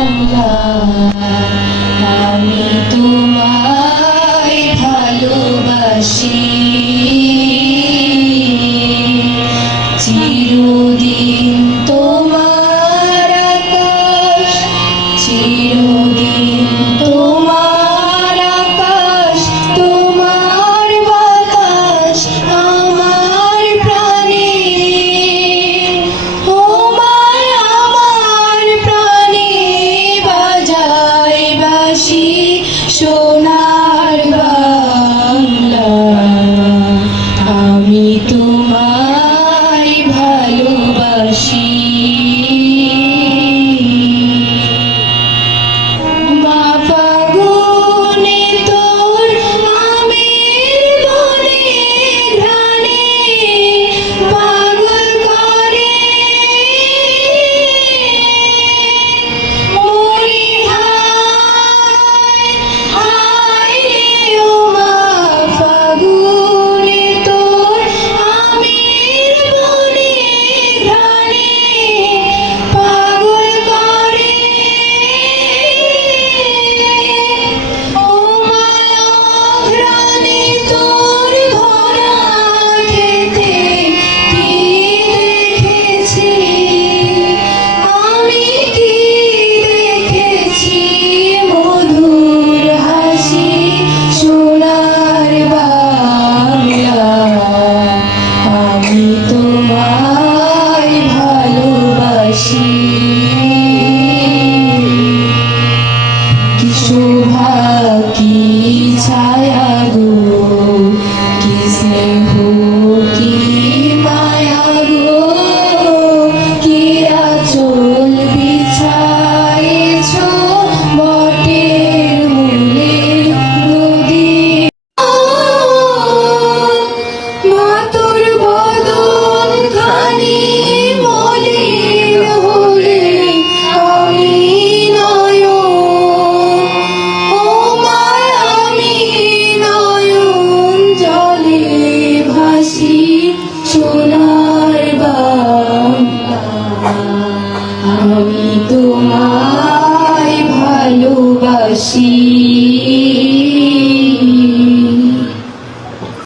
বাংলা আমি তোমায় ভালোবাসি চিরদিন তোমার আকাশ চিরদিন তোমার আকাশ তোমার বাতাস আমার প্রাণে ও মায় আমার প্রাণে বাজায় বাঁশি সোনার বাংলা আমি তোমায় ভালোবাসি মা ফাগুনে তোর আমের বনে ঘ্রাণে পাগল করে মরি হায় রে ও মা ফাগুনে তোর আমের বনে ঘ্রাণে পাগল করে ও মায়া ঘ্রাণে তোর ভরা খেতে কি দেখেছি আমি কি দেখেছি মধুর হাসি সোনার বাংলা আমি তোমায় ভালোবাসি কি শোভা কি ছায়া গো কি স্নেহ কি মায়া গো কি আঁচল বিছায়েছ বটের মূলে নদী মা তোর বদন খানি মলিন হলে আমি নয়ন ও মা আমি নয়ন জলে ভাসি সোনার বাংলা আমি তোমার